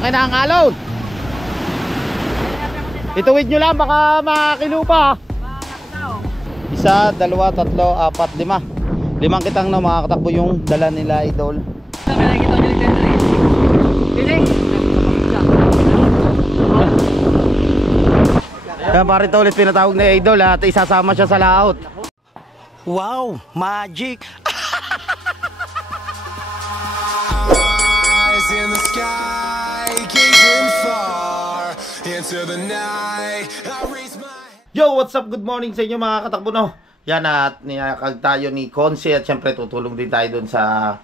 Lumaki na ang alon. Ituwid nyo lang, baka makilupa. Isa, dalawa, tatlo, apat, lima. Limang kitang na makakatakbo yung dala nila Idol. Kaya parito ulit pinatawag na Idol at isasama siya sa laot. Wow, magic! Eyes in the sky, gazing far into the night. I raise my... Yo, what's up? Good morning sa inyo mga katakbo, no? Yan, at niyakag tayo ni Conce at syempre tutulong din tayo dun sa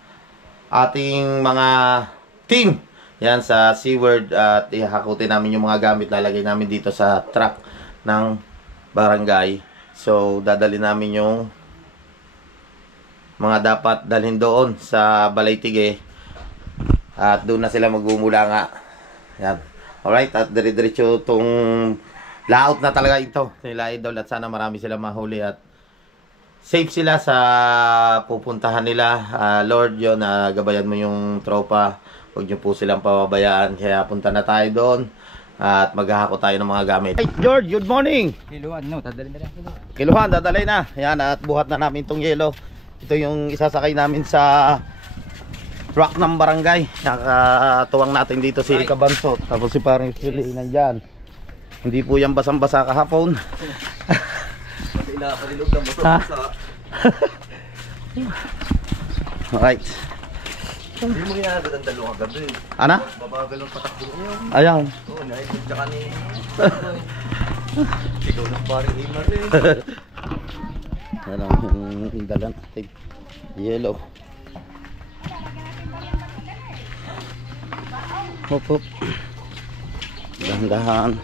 ating mga team. Yan, sa SeaWorld at ihahakutin namin yung mga gamit, lalagay namin dito sa truck ng barangay. So, dadali namin yung mga dapat dalhin doon sa Balaytige at doon na sila magmumula nga. Yan. Alright, at dire-diretso itong layout na talaga ito nila Idol at sana marami sila mahuli at safe sila sa pupuntahan nila. Lord, yun, gabayan mo yung tropa, huwag nyo po silang pababayaan, kaya punta na tayo doon at maghahako tayo ng mga gamit. Hey George, good morning. Kiluhan, no? Dadalhin na lang. Kiluhan, dadalhin na. Yan, at buhat na namin itong yelo. Ito yung isasakay namin sa truck ng barangay. Nakatuwang natin dito si Kabansot. Tapos si parang Philly nandyan. Hindi po yan basang-basa kahapon. Alright. Hindi mo ginagawa ng dalawang gabi. Ano? Babagal ng patakbo ngayon. Ayan. Oo, naipag siya kanina. Ikaw ng paring ima rin. Yan ang dalan natin. Yellow. Hop hop. Dahan-dahan.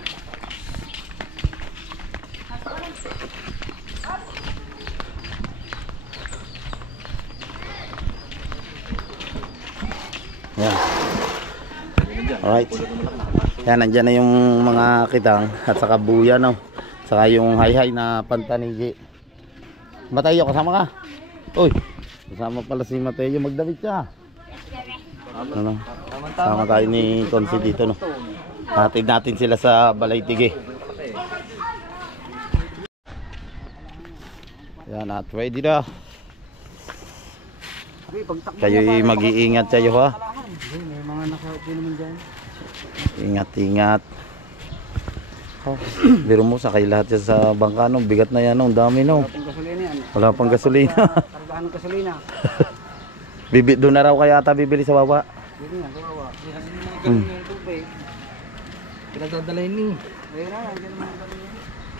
Yan. Alright. Yan, nandyan na yung mga kitang at saka buya, no? Saka yung hay-hay na pantanigi. Mateo, kasama ka? Uy, kasama pala si Mateo, magdamit siya. Ano? Sama tayo ni Conce dito, no? Hatid natin sila sa Balaytige. Yan, at ready na. Kayo'y mag-iingat kayo, ha? May mga nakaupo naman dyan. Ingat-ingat. Oh, biro mo, sakay lahat yan sa bangka, no? Bigat na yan, no? Dami, no? Wala pang gasolina yan. Wala pang gasolina. Kargahan ng gasolina. Doon na raw kaya ata bibili sa baba. Hindi nga, kawawa. Hindi naman ganun yung tubig. Pinagdadalahin ni. Ayun na, nandiyan naman kami.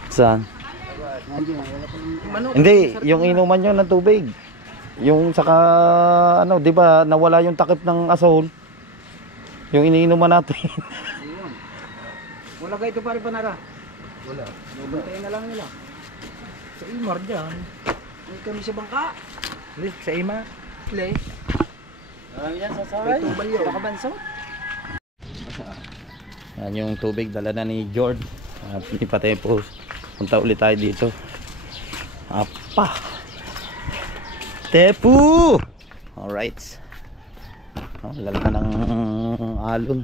Saan? Nandiyan na, wala pang... Hindi, yung inuman yun ng tubig. Yung saka, ano, di ba, nawala yung takip ng asahol. Yung iniinuman natin. Ayun. Wala kayo ito pare panara. Wala. Bantayan na lang nila. Sa Imar dyan. May kami sa bangka. Sa Ima. Lay. Yan sa saray. May tubal yun. Nakabanso. Yan yung tubig, dala na ni George. At ni Patepos. Punta ulit tayo dito. Apa! Tepu! Alright. Lalaka ng alon.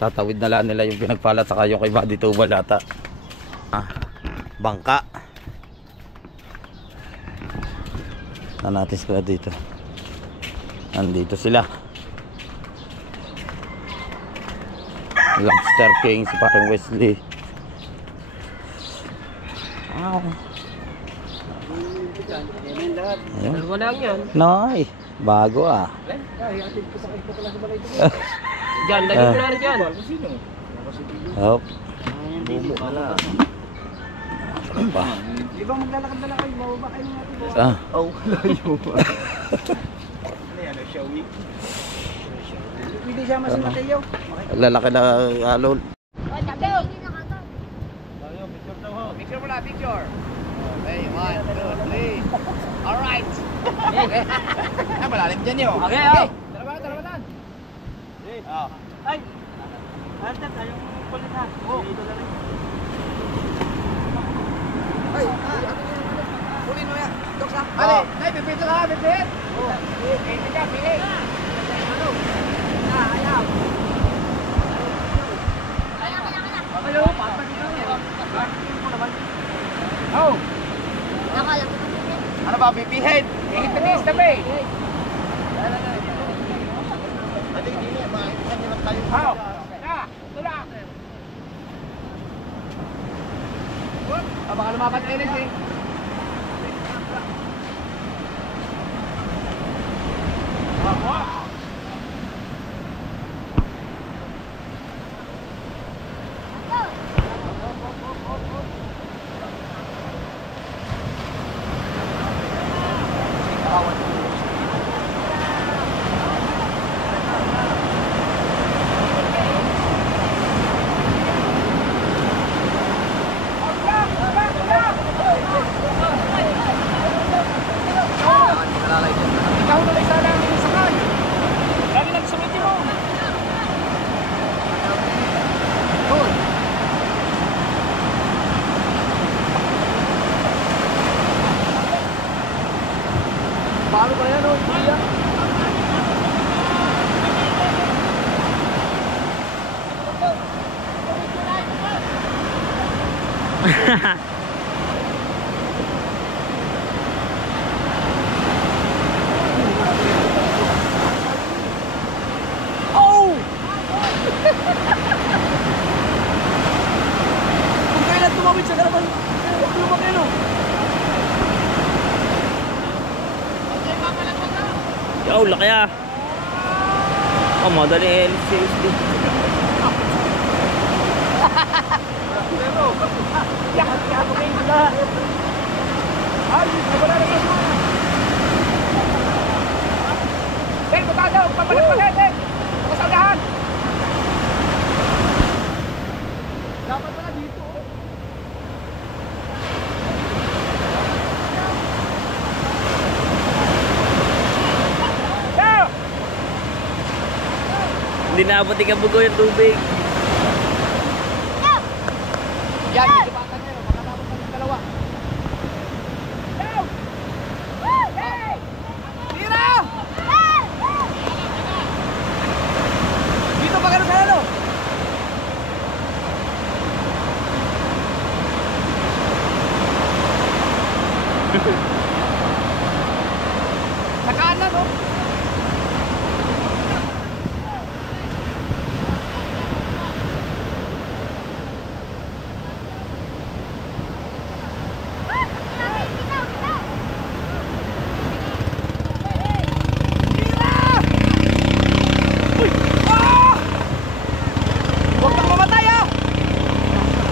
Tatawid na lang nila yung pinagpalat saka yung kay Buddy Tubal ata. Bangka. Na natin sila dito. Nandito sila. Lobster King si parang Wesley. Wow. Ayun. Wala yan. Noy, bago ah. Diyan, lagyan mo na rin dyan. Hop. Bumo pala. Pa. Di ba maglalakad na lang kayo? Mababa kayo natin. Ah. Oh, layo pa. Ano yan? Shawi? Hindi siya si Mateo. Lalaki na alon. Picture mo na, picture. Okay, 1, 2, 3. Alright. Ay, malalim dyan yun. Okay, okay. Dalawa. Oh. Ay! Alta tayong kulit ha. Oo. Ay! Kulin mo yan. Doks ha. Mali! Ay, pipito ka, pipit! Oo. Pipit ka, pipit! Ano? Ayaw! Oh! Ano ba, bibihid? Bihid na tiis na ba eh? Oh! Na! Tula! Baka lumapat kayo eh. Ikaw na lang sana ang inisakan. Lagi lang sumitin mo. Good. Paano ba yan, oh? Iya. Oh! Kung kailan tumawid sa karaman, huwag lumaki, no? Yaw, laki ah. Oh, madali LCSD. Yakan mo kayo nila. Ay, wala na kayo. Eh, butado, papalit-palit eh. Pasagahan. Dapat pala dito. Go! Hindi naabot yung kabugo yung tubig. Yan, dito pa ka nyo. Makatapos kami dalawa. Go! Hey! Tira! Dito pa ganun sa ano? Nakaan na, no? Huwag kang mamatay, ah!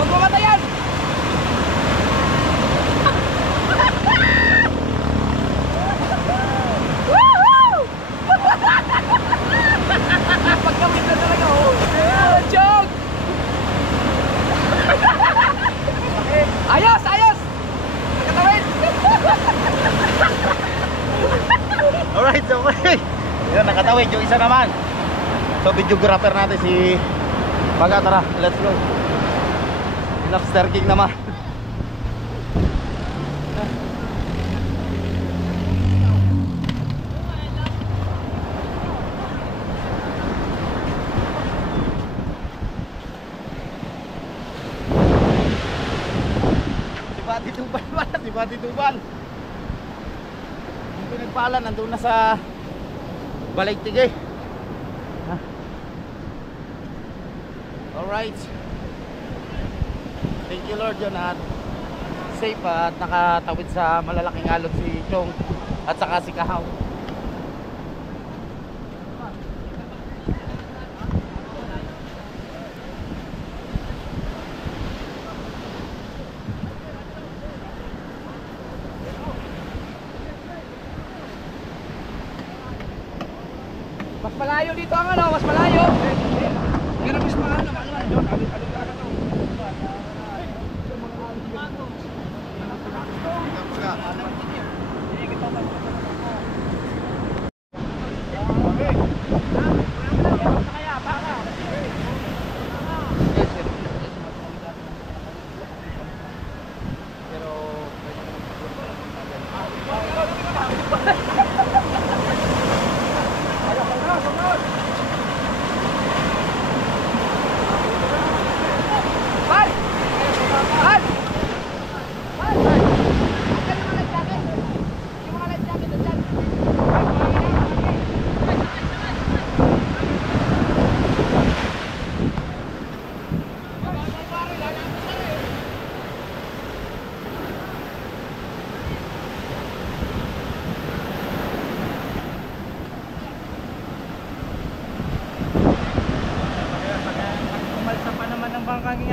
Huwag mamatayan! Woohoo! Pagkawin na talaga, oh! Joke! Ayos! Ayos! Nakatawid! Alright, okay. Yan, nakatawid yung isa naman. So, videographer natin si Baga, tara, let's go. Lobster King naman. Si Bati Tubal pala, si Bati Tubal. Yung pinagpala, nandun na sa Balagtige. Alright. Thank you Lord yun at safe at nakatawid sa malalaking alon si Chong at saka si Kahaw. Mas malayo dito ang ano, mas malayo. Pero mas mahal naman doon.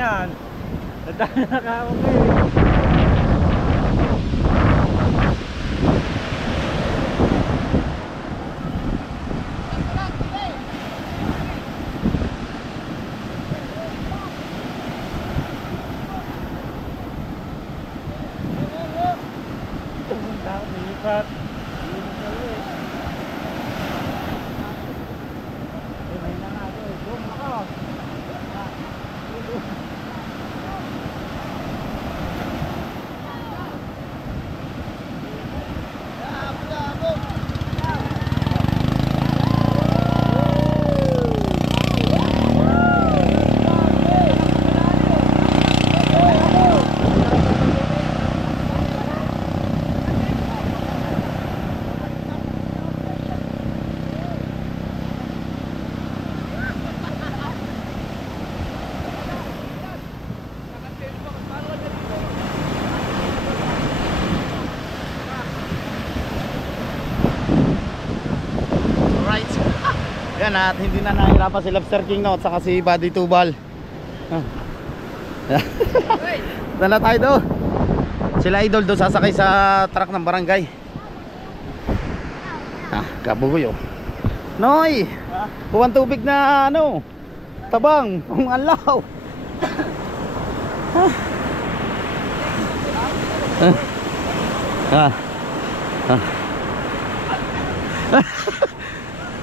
yan. Nakaka-okay. Yan, at hindi na nahirapan si Lobster King no, at saka si Buddy Tubal. Dala tayo doon. Sila Idol doon sasakay sa truck ng barangay. Kabugoy oh. Noy! Kuwan tubig na ano, tabang, kung alaw.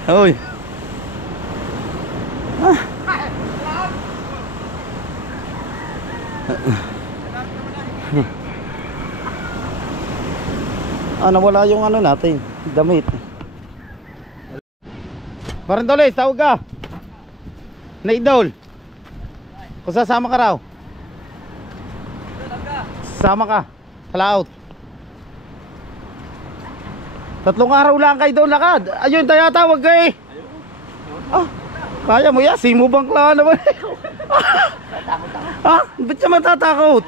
Oy. Nawala yung ano natin, damit. Marandoles, tawag ka. Na Idol. Kung sasama ka raw. Sama ka. Kalaot. 3 araw lang kayo doon lakad. Ayun, tayo tawag ka eh. Kaya mo yan, simo bangkla naman. Ba't siya matatakot?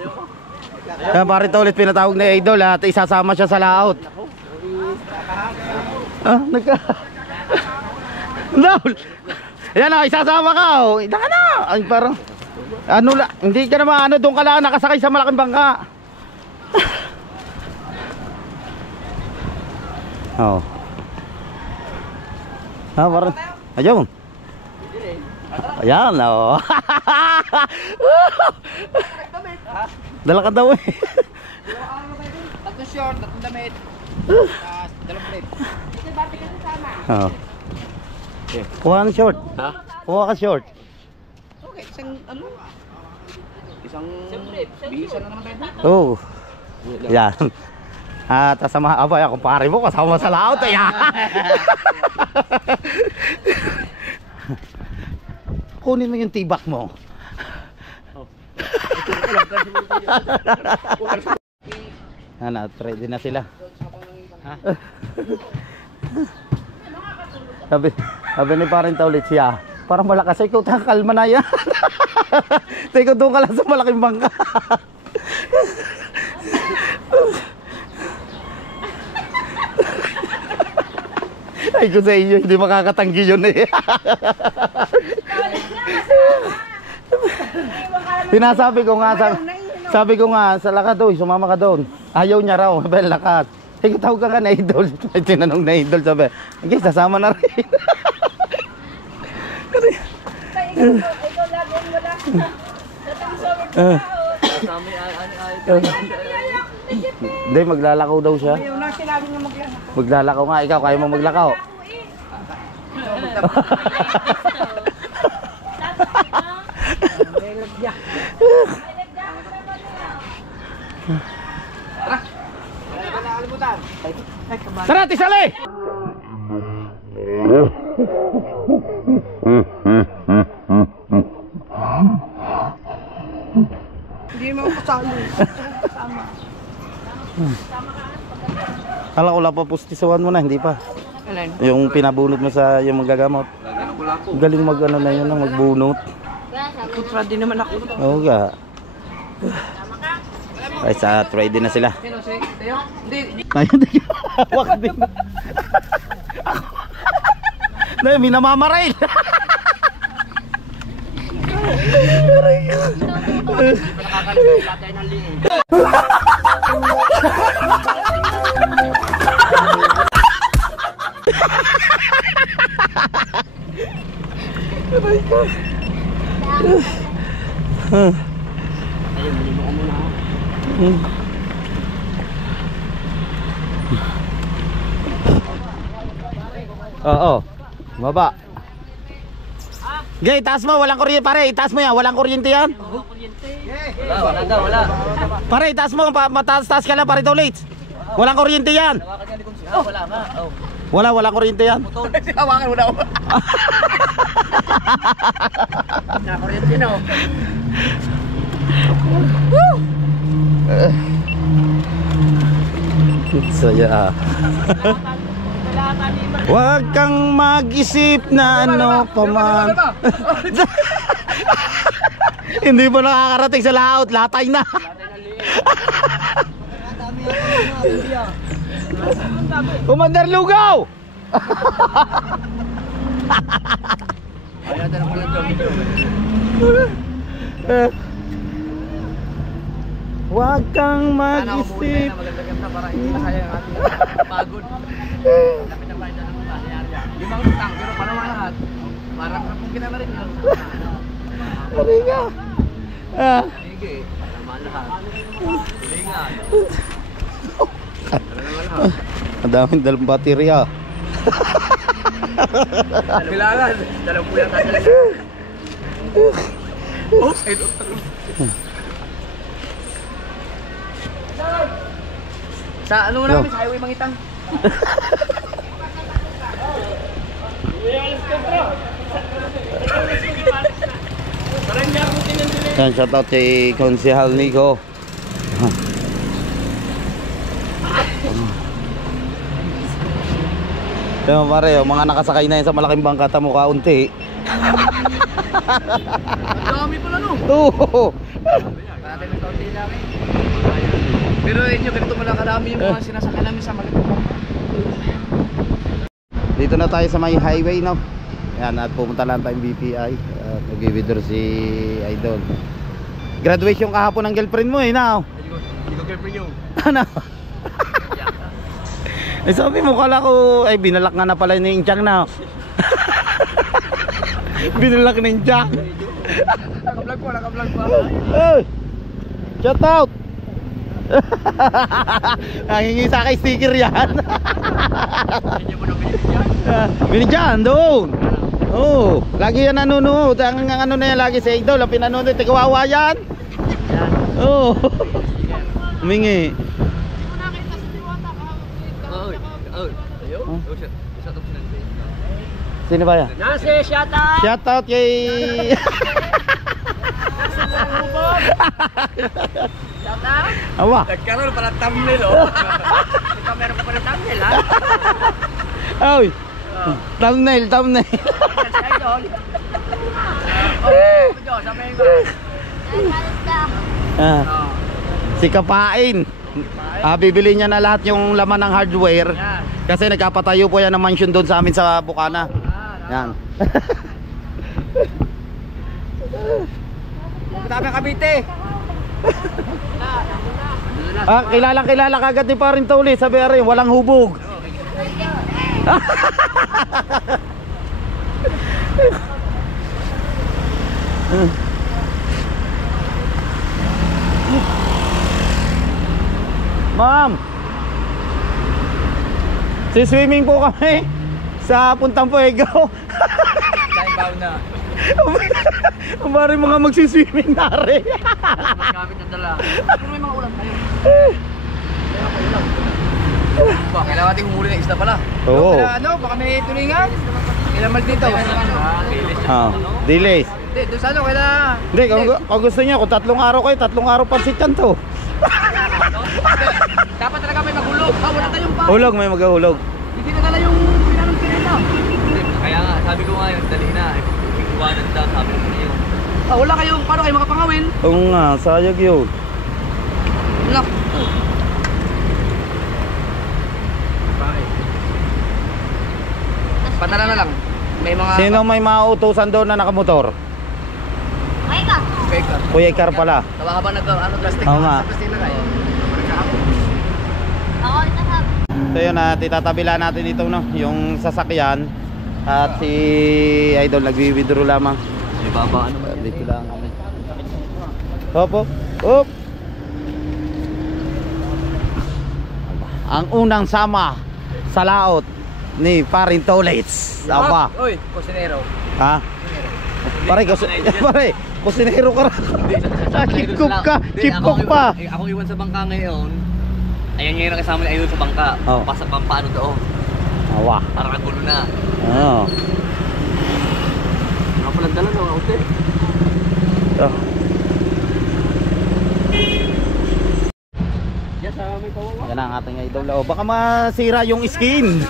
Kaya parito ulit pinatawag na Idol at isasama siya sa laot. Idol! Ayan o, isasama ka o. Idaka na! Ay parang, ano la, hindi ka naman, doon ka lang nakasakay sa malaking bangka. Oo. Parang, ayun. Ayan o. Dala ka daw eh. 3 short, 3 damit. 2 plate. Ito ba tingin sama? Oo. Kuha ka short. Ha? Kuha ka short. Okay, isang ano? Isang bisa na naman tayo. Oo. Yan. At sama abay ako pare mo kasama sa laot eh. Kunin mo yung tibak mo. Ready na sila. Sabi ni Parinta ulit siya, parang malakas ikaw, kalma na yan. Ikaw doon ka lang sa malaking bangka. Ay ko sa inyo, hindi makakatanggi yun eh. Sinasabi ko nga, sabi ko nga, sa lakad doon, sumama ka doon. Ayaw niya raw, sabi lakad. Ikaw tawag ka na Idol. May tinanong na Idol, sabi, okay, sasama na rin. Ikaw lagi ang wala. Hindi, maglalakaw daw siya. Ayaw na, sinabi niya maglalakaw. Maglalakaw nga, ikaw, kaya mo maglakaw. Tara, tisali! Hindi mo kasali. Kasama. Kala ko lang pa pustisawan mo na, hindi pa. Alin? Yung pinabunot mo sa yung magagamot. Galing mag ano na yun, magbunot. Putra din naman ako. Oo ka. Ay, sa ready na sila. Sino si Teo? Hindi. Ayun, wag din. Na, minamamarail. Nakakalit tatay ng liin. Ayun, malimo ka muna. Oo. Baba. Gay, taas mo, walang kuryente pare, itaas mo yan, walang kuryente yan. Wala daw, wala. Pare, itaas mo, mataas-taas ka lang pare Tolits. Walang kuryente yan. Wala nga. Oh. Walang kuryente yan. Hawakan mo na ako. Nakakuryente na oh. Saya. Huwag kang mag-isip na ano pa man. Hindi pa nakakarating sa laot, latay na. Commander Lugaw! Huwag kang mag-isip. Para hindi masayang ang ating pagod. Lapit ang bahay na ng nangyari. Yung mga utang, pero panawa lahat. Parang kung kinala rin yun. Ano nga? Sige, panawa lahat. Hindi nga. Ang daming dalang baterya. Kailangan. Dalawang pulang tayo. Oh, ito. Sa ano na kami, sa highway Mangitang. Yan, shoutout kay Konsehal Nico. Yan pare, yung mga nakasakay na yan sa malaking bangka, tamo kaunti. Ang dami pala no. Oo. Dati ng kaunti namin. Pero inyo, ganito mo lang karami yung mga sinasakay namin sa Malibu. Dito na tayo sa may highway, no? Yan, at pumunta lang tayong BPI. At nag-withdraw si Idol. Graduation kahapon ng girlfriend mo eh, now. Hindi ko girlfriend yung. Ano? Eh sabi mo, kala ko, ay binalak nga na pala ni Inchang na. Binalak ni Inchang. Naka-vlog pa. Hey! Shout out! Nangingi sa akin sticker yan. Hindi mo na binibigyan. Binigyan doon. Oo, lagi yan nanonood. Ang ano na yan lagi sa Idol, ang pinanonood, kawawa yan. Oo. Humingi. Sino ba yan? Nasi, shout out! Shout out kay Shout out! Awa. Nagkaroon pala thumbnail oh. Ikaw meron ka pala thumbnail ha? Oy. Thumbnail. Idol. Oh, Diyos, sabihin ko. Si Kapain. Bibili niya na lahat yung laman ng hardware. Yan. Kasi nagkapatayo po yan ng mansion doon sa amin sa Bukana. Yan. Punta kami Cavite. Kilala kagad ni Parin Tuli. Sabi rin, walang hubog. Ma'am, swimming po kami sa Puntang Puego. Time bound na. Ang bari mga magsiswimming na rin. Magamit ng dala. Pero may mga ulam tayo. Ba, kailangan natin humuli ng isda pala. Oo. Ano, baka may tulingan. Ilang mal dito. Delays. Hindi, doon sa ano, kailangan. Hindi, kung gusto niya, kung 3 araw kayo, 3 araw pansit yan to. Dapat talaga may maghulog. Wala tayong pa. Hulog, may maghahulog. Hindi na dala yung pinanong tirena. Kaya nga, sabi ko nga yun, dali na. Iwanan daw, sabi ko niyo. Wala kayong, paano kayo makapangawin? Oo nga, sayag yun. Wala. Padala na lang. May mga... Sino may mauutusan doon na nakamotor? Ay ka! Kuya Ikar pala. Tawa ka ba plastic? Oo nga. Plastic na kayo. So yun, titatabilan natin dito no, yung sasakyan. At si Idol nagwi-withdraw lamang. May baba ano ba? Dito lang kami. Hop, hop, hop. Ang unang sama sa laot ni Paring Tolets. Aba. Uy, kusinero. Ha? Pare, kusinero ka rin. Kipkop ka, kipkop pa. Ako iwan sa bangka ngayon. Ayan ngayon ang kasama ni Idol sa bangka. Oh. Pasak pampaano doon. Awa. Parang kagulo na. Oo. Ako lang dala no, okay. Oh. Yes, may kawawa. Yan ang ating Idol. Oh, baka masira yung skin.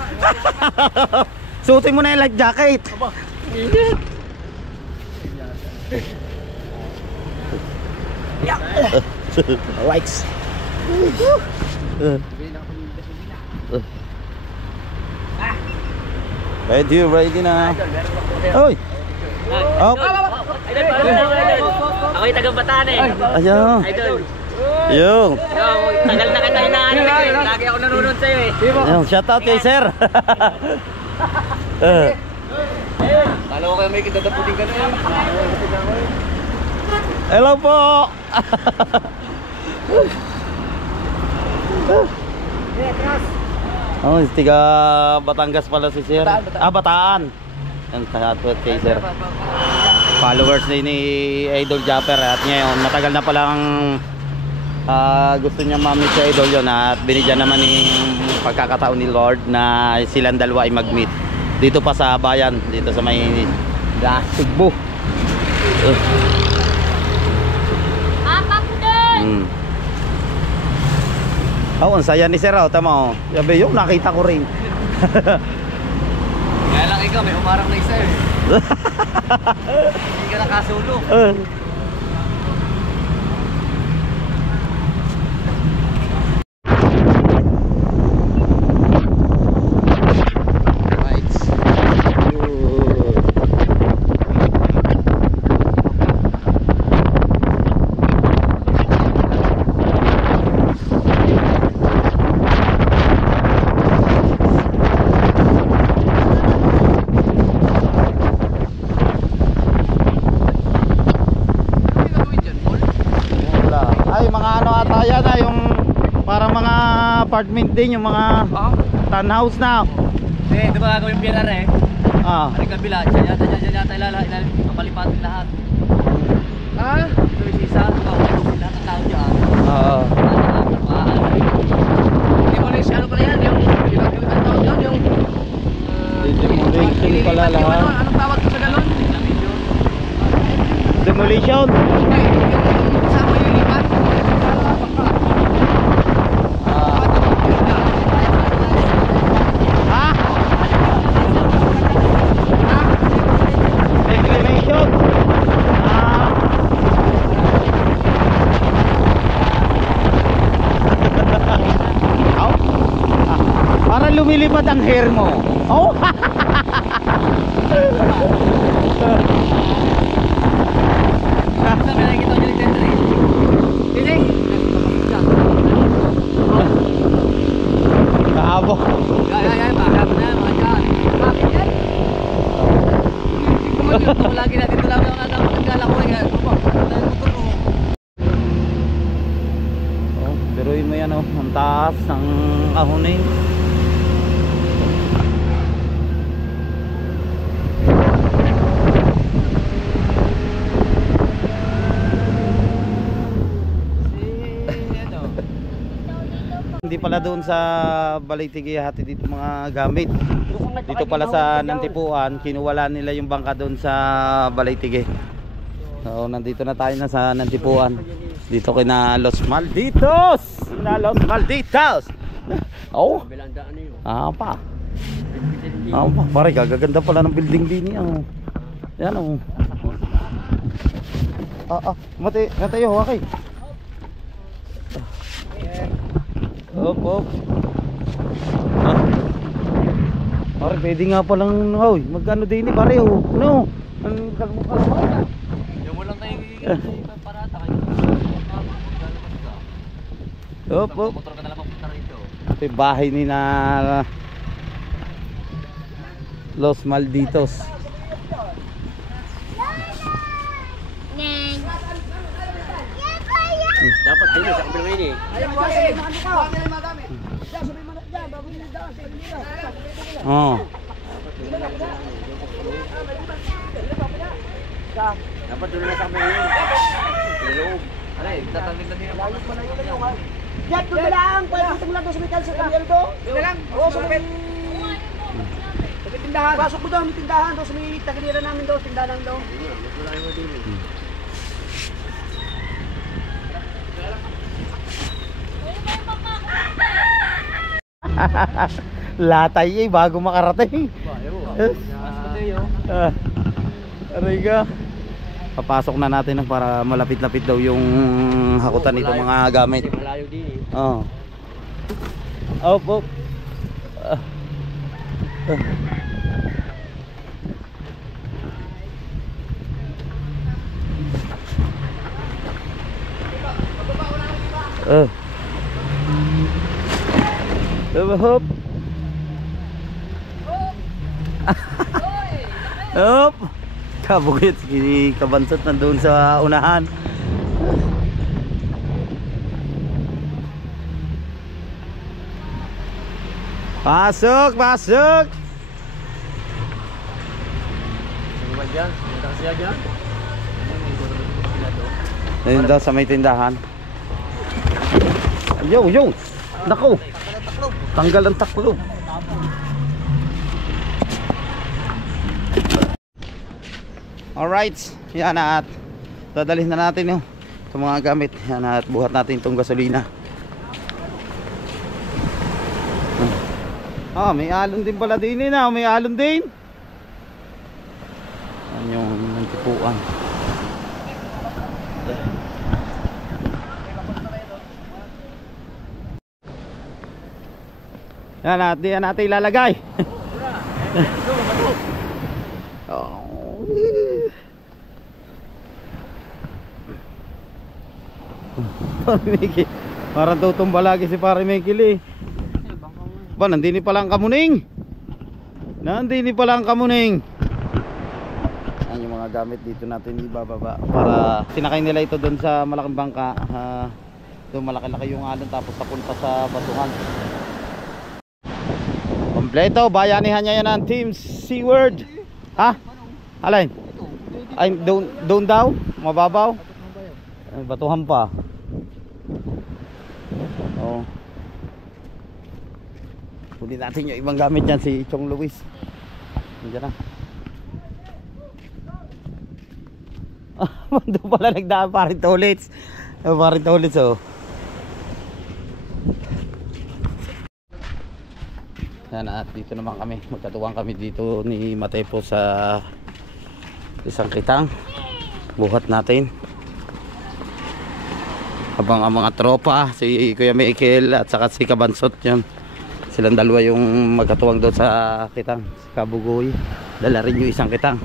Suotin mo na yung life jacket. Lights. Ready na. Oy. Oh. Ako yung tagang Bataan eh. Ayun. Idol. Yung. Tagal na kita hinahanap eh. Lagi ako nanonood sa'yo eh. Ayun, shout out kay sir. Kala ko kayo may kitadaputin ka na eh. Hello po. Oh, tiga Batangas pala si sir. Bataan. Ang shout kay sir. Followers din ni Idol Japper at ngayon matagal na palang gusto niya ma-meet si Idol yun at binigyan naman ng pagkakataon ni Lord na silang dalawa ay mag-meet dito pa sa bayan, dito sa may Cebu. Oh, ang saya ni Sir, tama oh. Sabi yung nakita ko rin. Kaya lang ikaw, may umarang na isa eh. Hindi ka nakasulong. Apartment din yung mga townhouse na. Eh, di ba gagawin PLR eh? Ari kabila, dyan yata papalipatin lahat. Ito yung sisa, papalipatin lahat ang tao dyan. Demolition, ano pala yan? Yung ang tawag yun, yung demolition pala lahat. Anong tawag ko sa galon? Demolition? Kasama yung lipat? Lumilipad ang hair mo. Oh. sabi nakikita ko dyan yung tender eh. Hindi. Kaabo. Yan, bakit na mga dyan. Bakit yan? Kung lagi natin ito lang ang anak magkala ko eh. Oh, biruin mo yan oh. Ang taas ng ahonin. Hindi pala doon sa Balaytigi hati dito mga gamit. Dito pala sa Nantipuan, kinuwala nila yung bangka doon sa Balaytigi. So nandito na tayo na sa Nantipuan. Dito kina Los Malditos. Na Los Malditos. Oh. Pa. Pa, pare gaganda pala ng building din niya. Yan oh. Mati, natayo okay. Op. Pare, pwede nga palang, magkano din ni pare oh. No. Ang kalmukha. Yung mo lang tayo Parata kayo. Op, op. Motor ka na lang mapunta rito. Ito yung bahay ni na Los Malditos. Dapat dito sa kabilang ini. Oh. Dapat dito na sa kabilang ini. Loob. Alay, tatangin na din ang Yan, doon na lang. Pasok mo lang doon sa may kalsada. Doon na lang. Oo, sa may... Sa may tindahan. Pasok mo doon, may tindahan. Doon sa may taganira namin doon. Tindahan namin doon. Latay bago makarating. Aray ka. Papasok na natin para malapit-lapit daw yung hakutan nito mga gamit. malayo din eh. Oh. Op, op. Hop. Hop. Kabugit si Kabansot nandoon sa unahan. Pasok, pasok. Ano dyan? Punta ka siya dyan? Ayun daw sa may tindahan. Yo, yo. Nako. Tanggal ang taklo. Alright. Yan at dadalhin na natin yung itong mga gamit. Yan at buhat natin itong gasolina. Ah, may alon din pala din na. May alon din. Yan yung nantipuan. Yan at diyan natin ilalagay. Oh. Parang tutumba lagi si Pare Michael eh. Ba, nandini pala ang kamuning. Nandini pala ang kamuning. Yan yung mga gamit dito natin ibababa para sinakay nila ito doon sa malaking bangka. Doon malaki-laki yung alon tapos papunta sa batuhan. Kompleto, bayanihan niya yan ang Team Seaward. Ha? Alin? Ay, doon daw? Mababaw? Ay, batuhan pa. Oo. Kunin natin yung ibang gamit dyan, si Chong Luis. Nandiyan na. Doon pala nagdaan Paring Tolits. Paring Tolits, oh. Yan at dito naman kami. Magkatuwang kami dito ni Matepo sa isang kitang. Buhat natin. Habang ang mga tropa, si Kuya Michael at saka si Kabansot yun. Silang dalawa yung magkatuwang doon sa kitang, si Kabugoy. Dala rin yung isang kitang.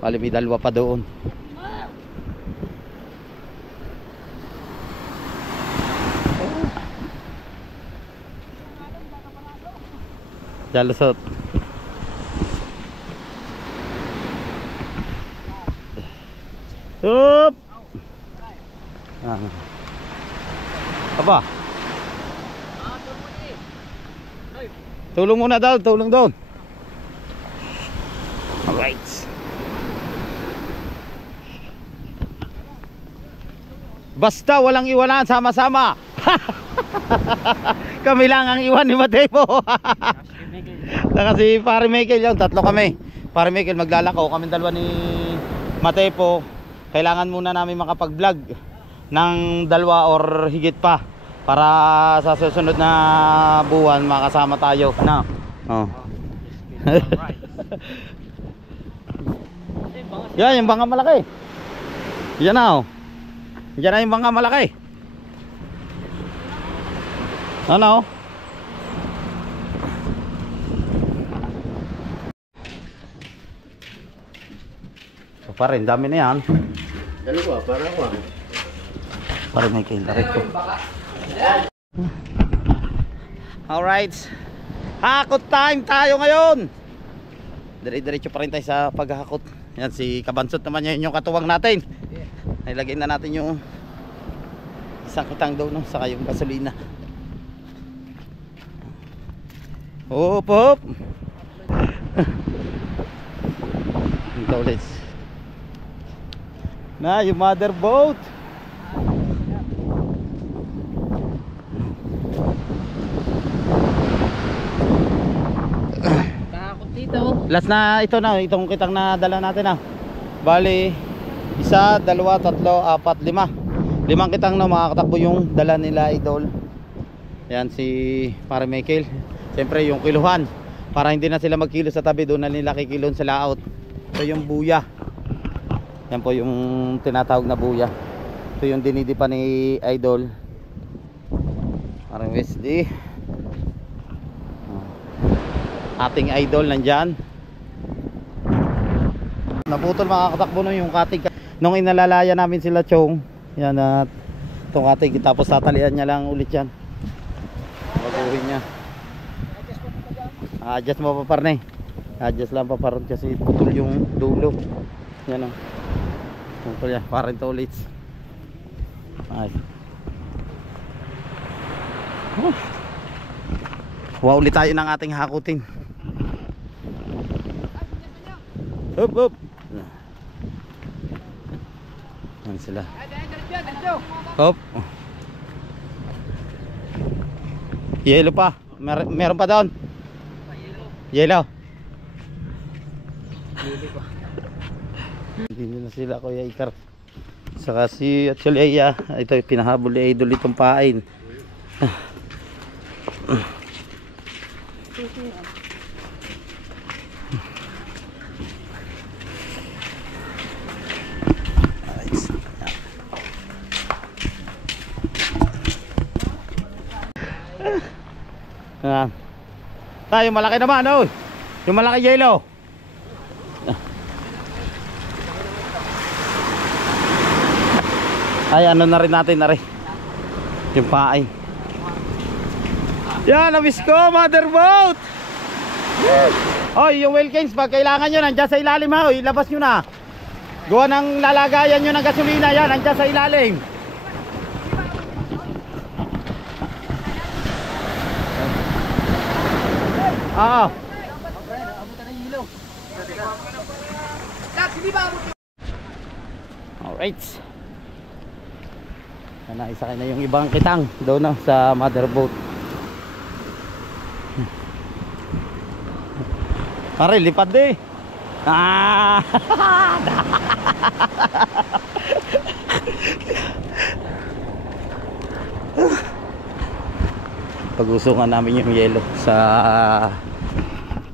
Bali may dalawa pa doon. Jalusot. Up. Apa? Tulong muna daw, tulong doon. Alright. Basta walang iwanan, sama-sama. Kami lang ang iwan ni Matepo. Saka si Pare Michael yun, tatlo kami. Pare Michael maglalako, kami dalawa ni Matepo. Kailangan muna namin makapag-vlog ng dalawa or higit pa para sa susunod na buwan makasama tayo na. Oh. Yan yung bangka malaki. Yan na, oh. Yan na yung bangka malaki. Ano? So, pa rin, dami na yan. Dalawa, para ako. Para may kilarit ko. Alright. Hakot time tayo ngayon. Dire-diretso pa rin tayo sa paghahakot. Yan si Kabansot naman, yan yung katuwang natin. Nilagay na natin yung isang kitang daw no, saka yung gasolina. Hop hop. Ito ulit. Na yung mother boat. Last na ito na, itong kitang nadala natin na. Bali, 1, 2, 3, 4, 5. 5 kitang na makakatakbo yung dala nila idol. Yan si Pare Michael. Siyempre yung kiluhan. Para hindi na sila magkilo sa tabi, doon na nila kikilon sa layout. Ito yung buya. Yan po yung tinatawag na buya. Ito yung dinidipa ni idol. Parang Wesley. Ating idol nandyan. Naputol makakatakbo nun yung katig. Nung inalalaya namin sila Chong. Yan at itong katig. Tapos tatalian niya lang ulit yan. Baguhin niya. Adjust mo pa parne. Adjust lang pa parang kasi putol yung dulo. Yan o. Putol yan. Parang ito ulit. Ay. Wow, ulit tayo ng ating hakutin. Hop hop. Yan sila. Hop. Yelo pa. Meron pa doon. Yelo. Hindi na sila Kuya Ikar. Saka si Atchaleya. Ito pinahabol ni Idol itong pain. Tayo malaki naman oh. Yung malaki yelo. Ay ano na rin natin na rin. Yung pain. Yan, na-miss ko, mother boat. Oy, yung Wilkins, pag kailangan nyo, nandiyan sa ilalim ha. Oy, ilabas nyo na. Gawa ng lalagayan nyo ng gasolina. Yan, nandiyan sa ilalim. Oo. Alright. Naisakay na yung ibang kitang doon no, sa mother boat. Pare, lipad eh. Ah! Pag-usungan namin yung yelo sa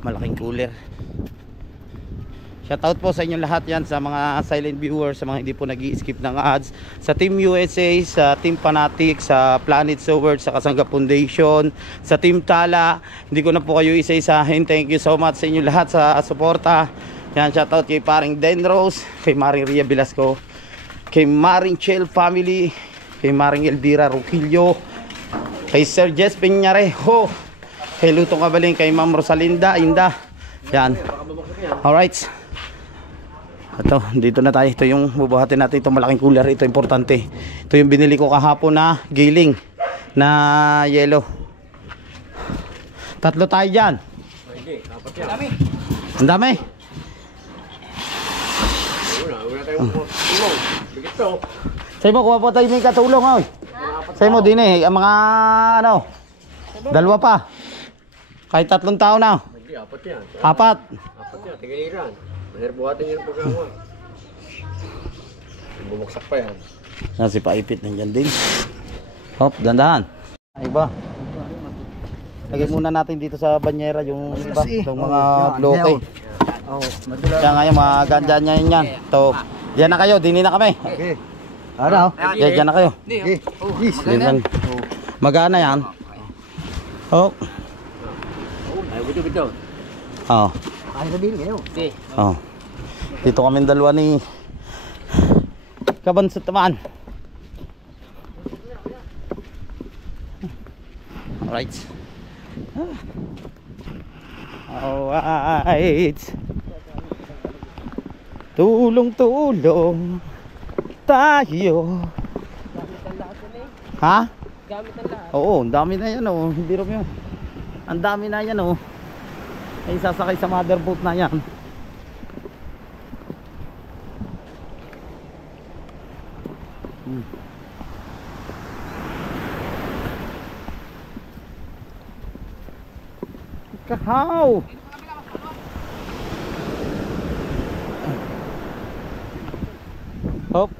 malaking cooler. Shoutout po sa inyong lahat yan, sa mga silent viewers, sa mga hindi po nag-i-skip ng ads, sa Team USA, sa Team Fanatic, sa Planet Sword, sa Kasangga Foundation, sa Team Tala. Hindi ko na po kayo isa-isahin. Thank you so much sa inyong lahat sa suporta. Yan, shoutout kay paring Den Rose, kay Maring Ria Velasco, kay Maring Chel Family, kay Maring Elvira Ruquillo, kay Sir Jess Peñarejo, kay Lutong Kabaling, kay Ma'am Rosalinda Inda. Yan. Alright. Ito, dito na tayo. Ito yung bubuhatin natin, itong malaking cooler. Ito importante. Ito yung binili ko kahapon na giling na yelo. 3 tayo dyan. Ang dami. Sa'yo mo, kuha po tayo may katulong. Sa'yo mo din eh. Ang mga ano, 2 pa. Kahit 3 tao na. 4. 4 yan, tigiliran. Mahirap buhatin yung pagkawa. Bumagsak pa yan. Si Paipit nandiyan din. Hop, dandahan. Iba. Lagay muna natin dito sa banyera yung iba, itong mga bloke. Kaya ngayon, maganda niya yan. Ito, diyan na kayo, dini na kami. Okay. Ano? Diyan na kayo. Magana yan. Hop. Ay, bito. Oh. Ay, sabihin kayo. Okay. Oh. Dito kami dalawa ni kabansot naman. Alright. Alright. Tulong-tulong tayo. Ha? Gamit ang lahat. Oo, ang dami na yan oh. Hindi rin yun. Ang dami na yan oh. Ay sasakay sa motherboat na yan. Kahaw! Hop.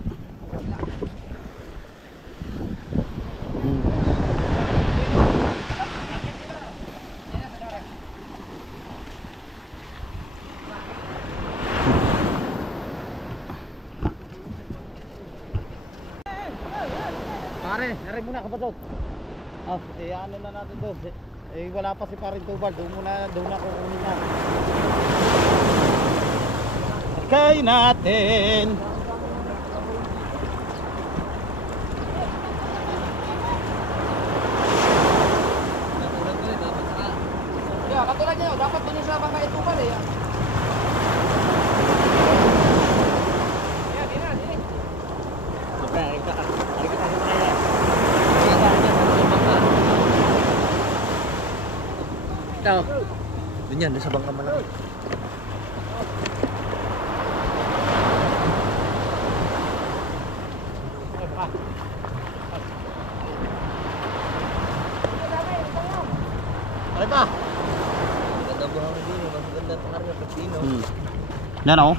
Pare, nari muna kapatid. Ano na natin doon. Wala pa si Paring Tubal. Doon na kukunin na. Kay natin. Yeah, katulad niyo, dapat doon sa bangka Tubal eh. Yeah, dina. Ito. Doon yan, sa bangka malaki. Ay pa. Maganda buhangin din, maganda ang harga pagpino. Yan oh.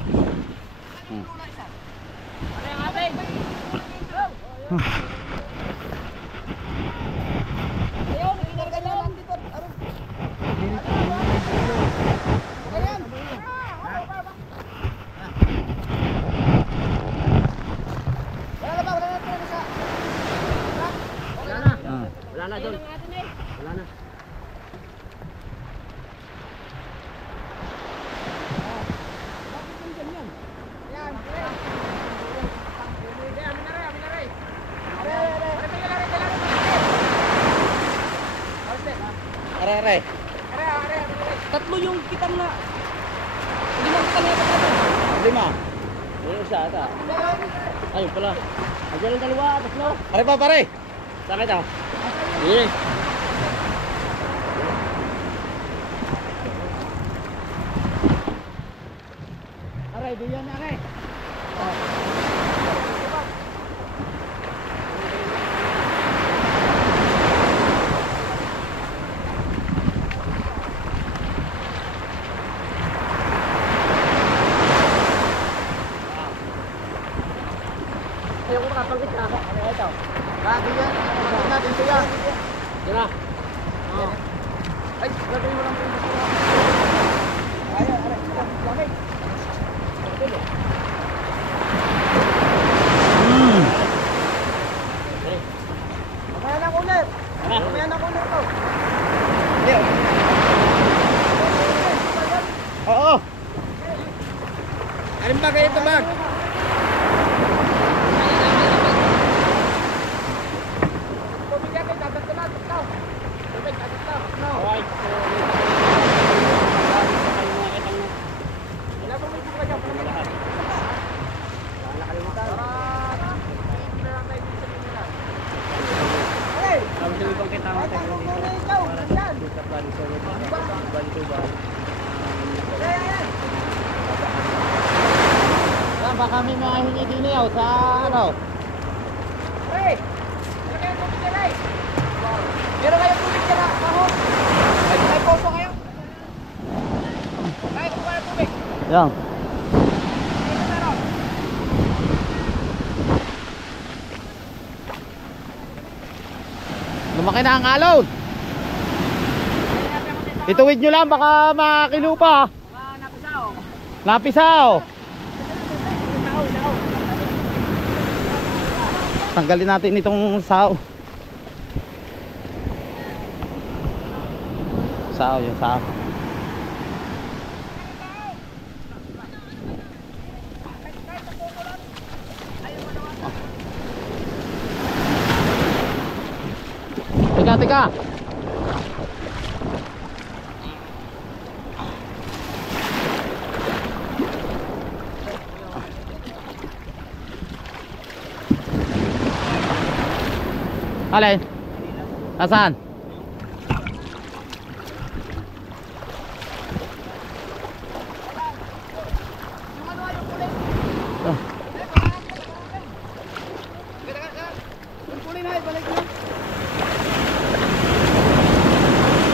Wala na doon. Wala na. Are. Tatlo yung kitang na. Limang kitang na ito. Lima. May isa ata. Ayun pala. Ayan ang dalawa, tatlo. Are pa pare. Sakit ah. Sige. Are, diyan na are. Ayaw ko makapagpit na ako. Ano ito? Lagi yan. Lagi natin siya. Diyan na. Ay, gagawin mo lang po. Mamaya na ulit. Mamaya na ulit to. Oo. Alin ba kayo ito bag? Baka may mga hingi din yaw sa ano. Hey! Meron kayong tubig nila eh! Meron kayong tubig nila! Maho! May poso kayo? Kaya kung kaya tubig! Yan. Ito meron! Lumaki na ang alon. Ituwid nyo lang baka makilupa. Napisaw! Napisaw. Tanggalin natin itong sao. Sao, yung sao. tika. Alin? Nasaan?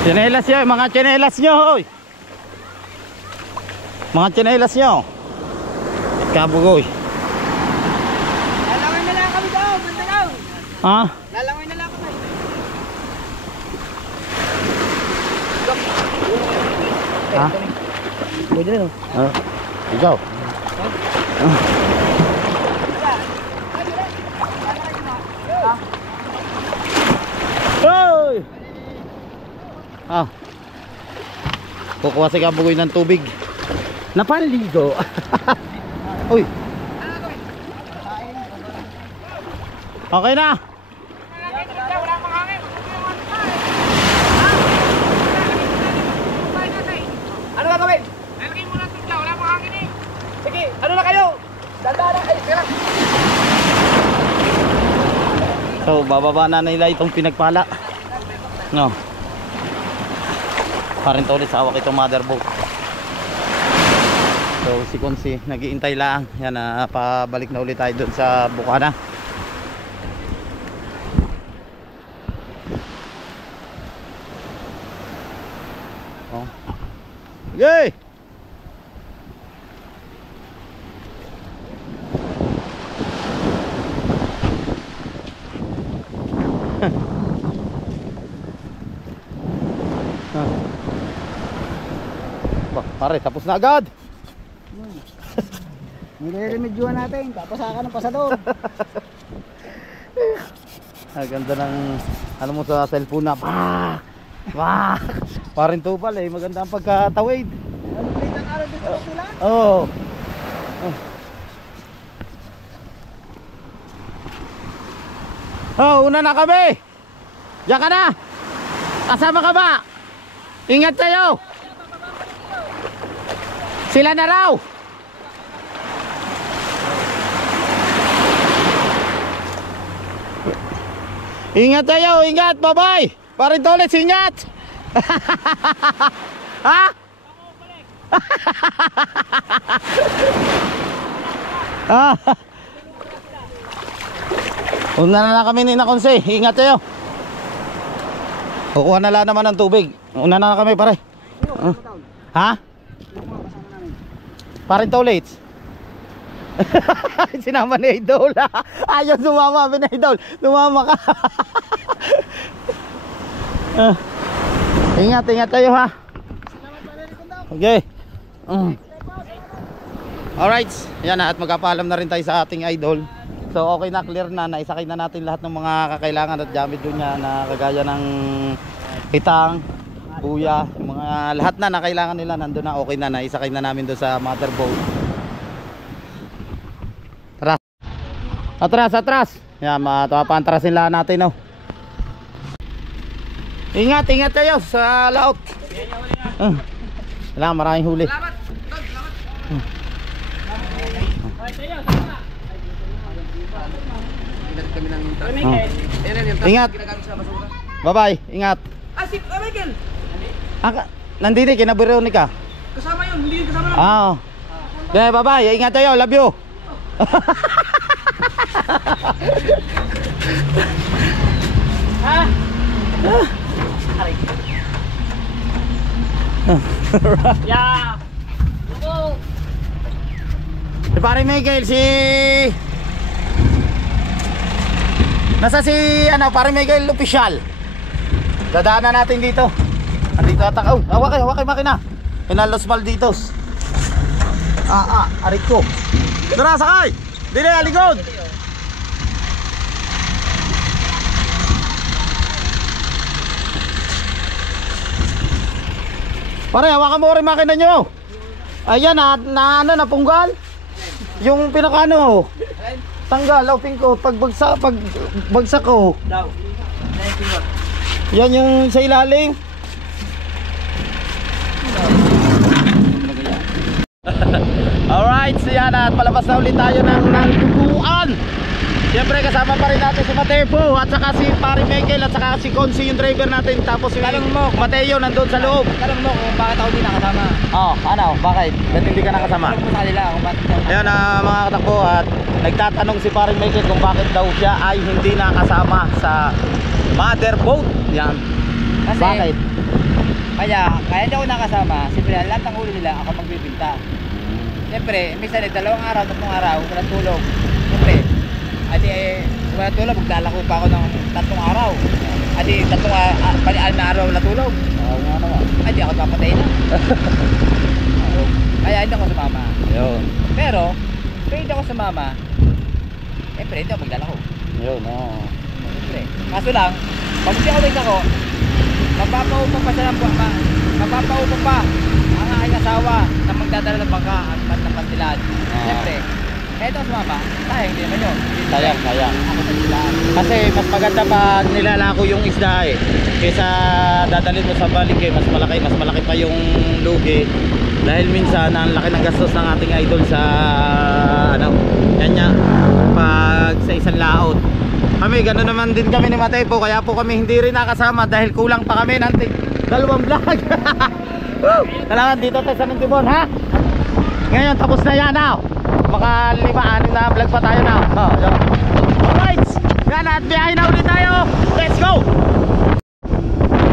Tsinelas nyo, mga tsinelas nyo, hoy. Mga tsinelas nyo. Kabugoy. Lalawin na lang kami daw, banda daw. Ha? Lalawin na lang kami. Ha? Pwede na. Ikaw. Hoy! Ah. Kukuha si Kabugoy ng tubig. Napaligo. Uy. Okay na. Ano gagawin? Lalagay mo ng tugla, wala pang hangin eh. Sige, ano na kayo? Dandaan kayo, sige lang. So, bababa na nila itong pinagpala. No. Parin to ulit sa hawak itong motherboard. So, si Konsi, nag-iintay lang. Yan, pabalik na ulit tayo dun sa Bukana. Oh. Yay! Pare, tapos na agad. Nire-remedyohan natin, tapos saka ng pasador. Ang ganda ng ano mo sa cellphone na. Bah! Bah! Parin tupal eh, maganda ang pagkatawid. Ano plate ang araw dito sila? Oh. Oh, una na kami. Diyan ka na. Kasama ka ba? Ingat kayo. Sila na raw. Ingat kayo, ingat. Bye-bye. Parin Toles, ingat. Ha? Ah. Una na lang kami ni Nakonse. Ingat kayo. Kukuha na lang naman ng tubig. Una na lang kami, pare. Ha? Parin Toles. Sinama ni Idol. Ayaw sumama, Idol. Sumama ka. Ingat, ingat kayo ha. Okay. Alright. Yan na, at magpapaalam na rin tayo sa ating Idol. So okay na, clear na. Naisakay na natin lahat ng mga kakailangan at gamit doon niya na kagaya ng pitang, buya, yung mga lahat na kailangan nila nandun na. Okay na, naisakay na namin doon sa motherboard. Atras, atras. Yan, matapantrasin lang natin, oh. Ingat, ingat kayo sa laot. Wala, maraming huli. Salamat. Ingat. Bye-bye, ingat. Ah, si Michael. Nandito, kina Veronica. Kasama yun, hindi yun kasama namin. Ah. Okay, bye-bye. Ingat kayo, love you. Yeah. Si pare Michael, nasa si ano, pare Michael official. Dadaanan natin dito. Andito ata. Oh, hawak makina. Los Malditos. Arit ko. Tara, sakay. Dili, aligod. Pare, hawakan mo rin makina nyo. Ayan, napunggal. Yung pinakano. Tanggal, pingko. Pagbagsak ko. Yan yung sa ilalim. Alright, so yan at palabas na ulit tayo ng tubuan. Siyempre kasama pa rin natin si Mateo at saka si Pare Michael at saka si Consi yung driver natin. Tapos si Mateo nandun sa loob. Tanong mo kung bakit ako di nakasama. Oh, ano? Bakit? Ba't hindi ka nakasama? Tanong mo sa kanila kung bakit ako. Ayan mga katakbo at nagtatanong si Pare Michael kung bakit daw siya ay hindi nakasama sa mother boat. Yan. Kasi, Bakit? kaya hindi ako nakasama. Siyempre, lahat ng ulo nila ako magbibinta. Siyempre, minsan 2 araw, 3 araw, walang tulog. Siyempre, walang tulog, maglalako pa ako ng 3 araw. Adi, 3 na araw wala tulog. Oo nga naman. Di ako papatay na. Kaya hindi ako sumama. Yun. Pero hindi ako sumama, siyempre hindi ako maglalako. Yun, oo. Siyempre. Kaso lang, pag hindi ako nagsako, mapapaupa pa siya ng mapapaupa pa ang aking asawa na magdadala ng bangka at ng pastilan. Siyempre, kahit ako sumama, sayang hindi naman yun. Sayang. Ako sa pastilan. Kasi mas maganda pag nilalako yung isda eh. Kaysa dadalhin mo sa balik eh, mas malaki pa yung lugi. Dahil minsan ang laki ng gastos ng ating idol sa kanya pag sa isang laot. Kami gano'n naman din kami ni Mateo, kaya po kami hindi rin nakasama dahil kulang pa kami ng 2 vlog. Kailangan dito tayo sa Nintibon, ha? Ngayon tapos na yan now. Maka 5-6 na vlog pa tayo now. Alright, yan at biyahe na ulit tayo. Let's go!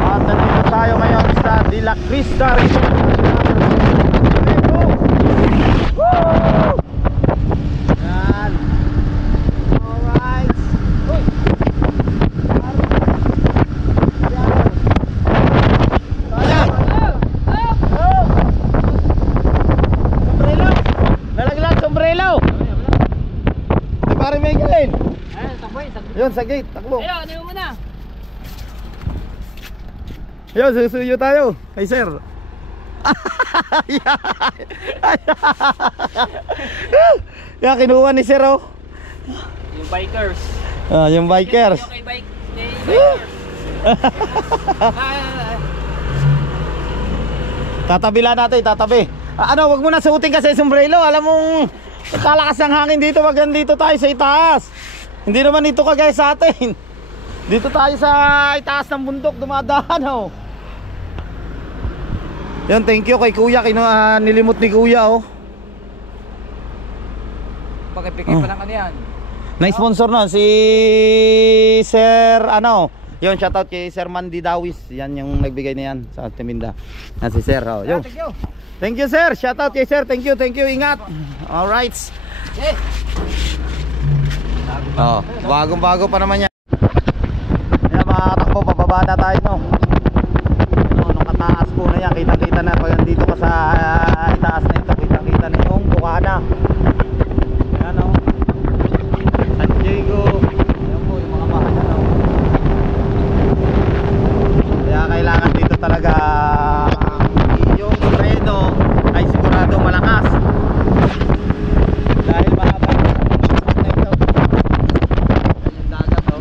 At nandito tayo ngayon sa De La Crista Resort. Woo! Yan. Alright. Sombrero. Nalaglag sombrero. Di pare Miguel. Yun sa gate, takbo. Ayun, ano mo na? Ayun, susuyo tayo. Hey sir. Yan, kinuha ni sir oh. Yung bikers. Yung bikers. Yung kay bikers. Tatabi lang natin, tatabi. Ano, wag mo na suotin kasi sombrero. Alam mong kalakas ng hangin dito wag dito tayo sa itaas. Hindi naman dito kagaya sa atin. Dito tayo sa itaas ng bundok dumadaan oh. Yan, thank you kay Kuya, nilimot ni Kuya oh. Pakipikip pa lang ano yan. Na-sponsor na si Sir yun, shoutout kay Sir Mandy Dawis. Yan yung nagbigay na yan sa Timinda. Yan si Sir oh. Yo. Thank you. Thank you sir, shoutout kay Sir. Thank you, ingat. Alright. Yes. Oh, bagong-bago pa naman yan. Yan mga katakbo, bababa na tayo no. Nung kataas po na yan, kita-kita na pag dito ka sa itaas na ito, kita-kita na yung Bukana. Yan o. San Diego. Yan po yung mga bahay na o. Kaya kailangan dito talaga yung freno ay sigurado malakas. Dahil mahaba na ito. Yung dagat o.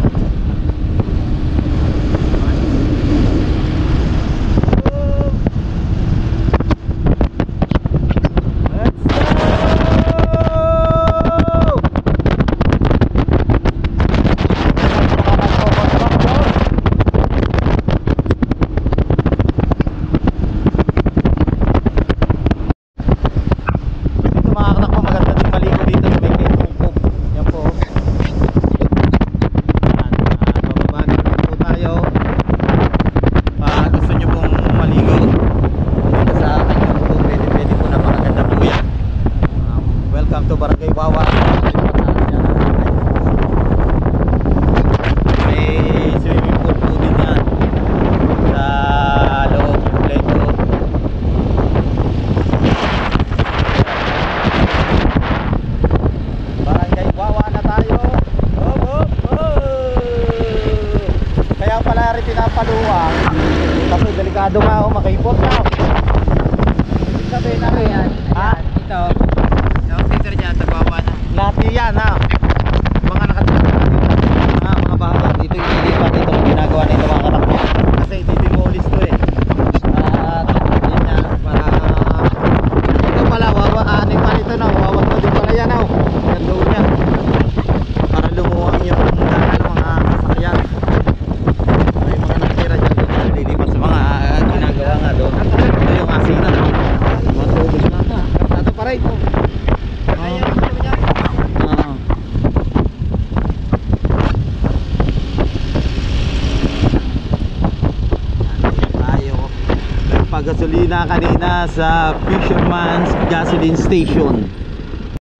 bili na kanina sa Fisherman's Gasoline Station.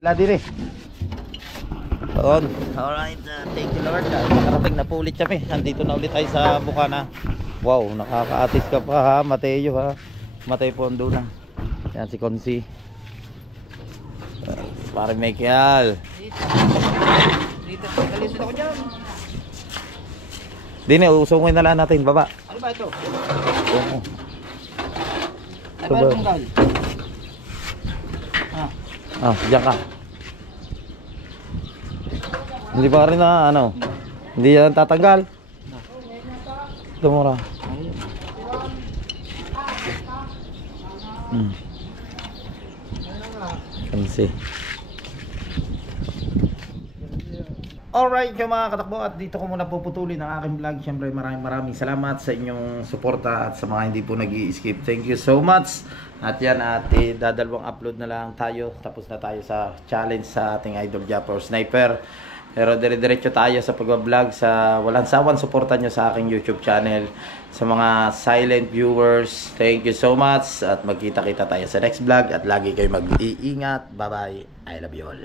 Wala din eh. Alright, thank you Lord. Nakarating na po ulit kami. Nandito na ulit tayo sa Bukana. Wow, nakaka-atis ka pa ha, Mateo ha. Mateo Pondo na. Yan si Consi. Pare Michael. Dito, kalisin ako dyan. Dine, usungin na lang natin, baba. Ano ba ito? Oo. Ay, paano tunggal? Diyan ka. Hindi pa rin na, ano, hindi yan tatanggal. Tumura. Kansi. Alright yung mga katakbo, at dito ko muna puputulin ang aking vlog. Siyempre maraming salamat sa inyong suporta at sa mga hindi po nag-i-skip. Thank you so much. At yan, dadalawang upload na lang tayo. Tapos na tayo sa challenge sa ating Idol Japper Sniper. Pero dire-diretso tayo sa pagbablog, sa walang sawang suporta nyo sa aking YouTube channel. Sa mga silent viewers, thank you so much. At magkita-kita tayo sa next vlog. At lagi kayo mag-iingat. Bye-bye. I love you all.